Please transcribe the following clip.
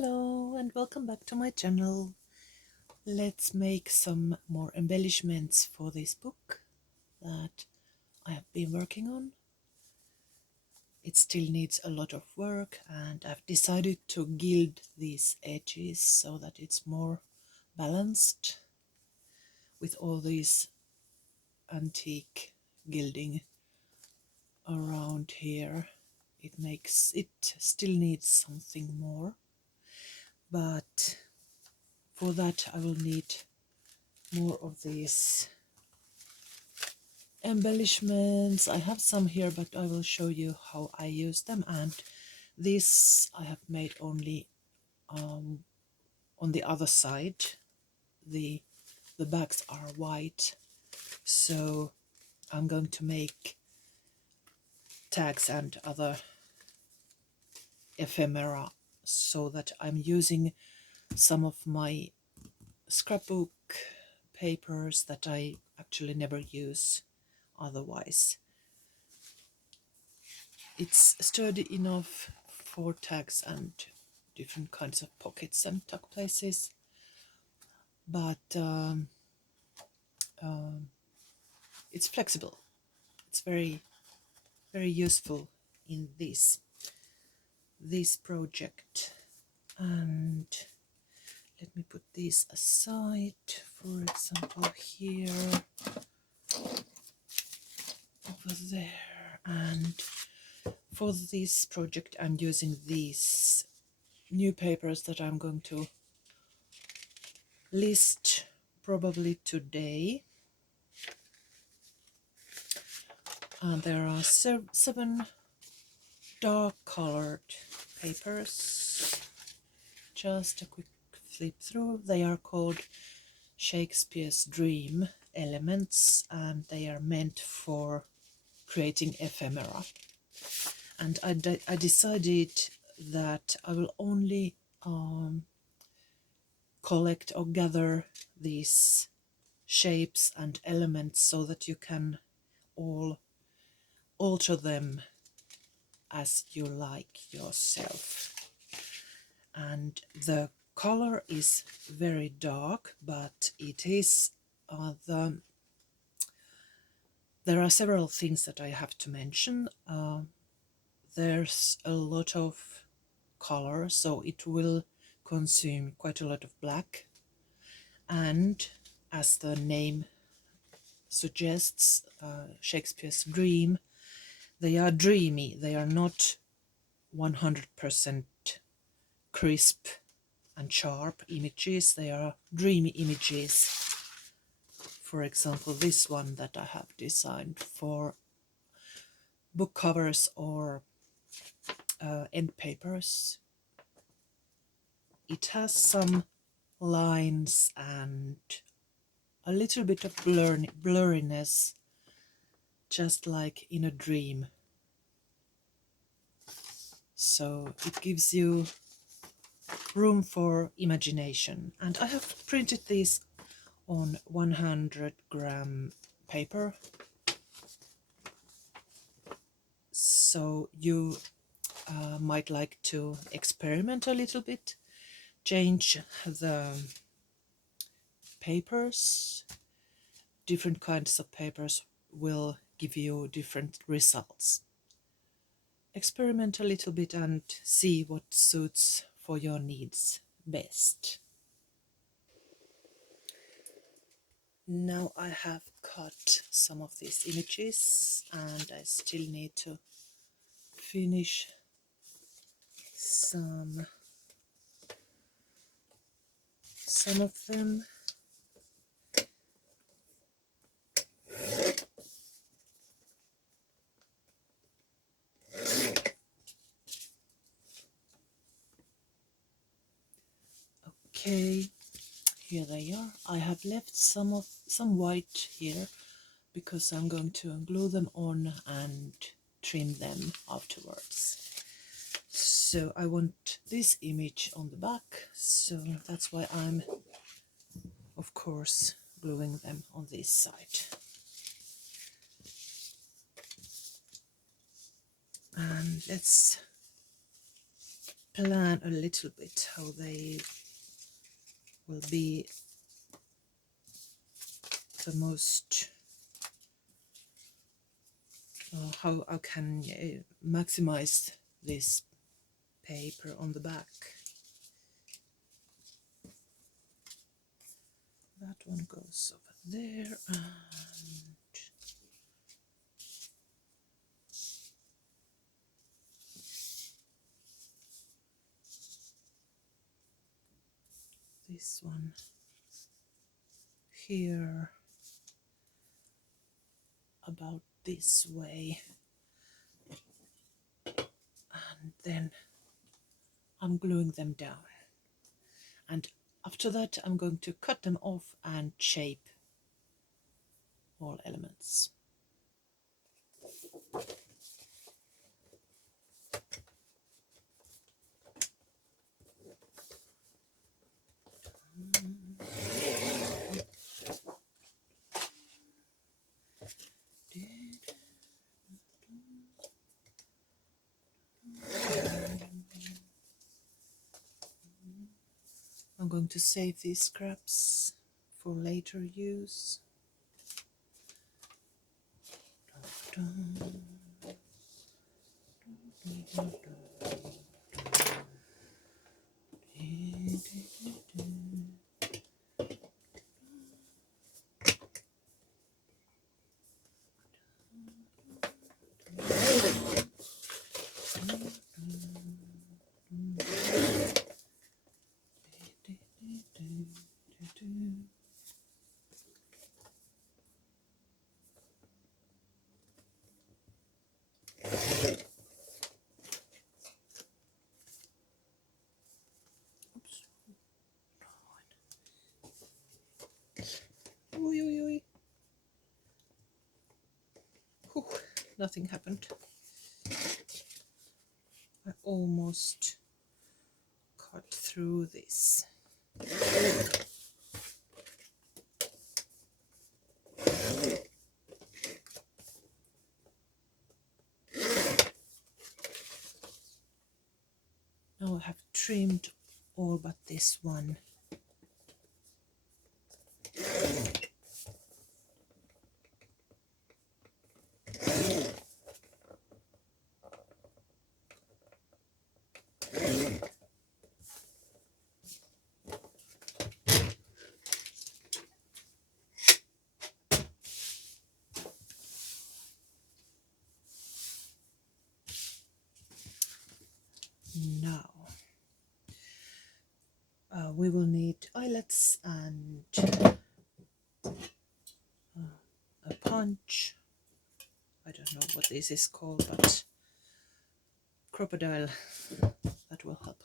Hello and welcome back to my channel. Let's make some more embellishments for this book that I have been working on. It still needs a lot of work and I've decided to gild these edges so that it's more balanced with all these antique gilding around here. It still needs something more, but for that I will need more of these embellishments. I have some here, but I will show you how I use them. And this I have made only on the other side. The backs are white, so I'm going to make tags and other ephemera so that I'm using some of my scrapbook papers that I actually never use otherwise. It's sturdy enough for tags and different kinds of pockets and tuck places, but it's flexible. It's very useful in this project. And let me put these aside. For example, here, over there. And for this project I'm using these new papers that I'm going to list probably today. And there are 7 dark colored papers. Just a quick flip through. They are called Shakespeare's Dream elements, and they are meant for creating ephemera. And I decided that I will only collect or gather these shapes and elements so that you can all alter them as you like yourself. And the color is very dark, but it is there are several things that I have to mention. There's a lot of color, so it will consume quite a lot of black, and as the name suggests, Shakespeare's Dream, they are dreamy. They are not 100% crisp and sharp images. They are dreamy images. For example, this one that I have designed for book covers or end papers. It has some lines and a little bit of blurriness, just like in a dream. So it gives you room for imagination. And I have printed these on 100-gram paper. So you might like to experiment a little bit, change the papers. Different kinds of papers will give you different results. Experiment a little bit and see what suits for your needs best. Now I have cut some of these images and I still need to finish some of them. Okay, here they are. I have left some white here because I'm going to glue them on and trim them afterwards. So I want this image on the back, so that's why I'm of course gluing them on this side. And let's plan a little bit how they will be the most, how I can maximize this paper on the back. That one goes over there, and this one here about this way, and then I'm gluing them down, and after that I'm going to cut them off and shape all elements. I'm going to save these scraps for later use. Oi, oi, oi. Whew, nothing happened. I almost cut through this. Now I have trimmed all but this one. Now we will need eyelets and a punch. I don't know what this is called, but crocodile, that will help.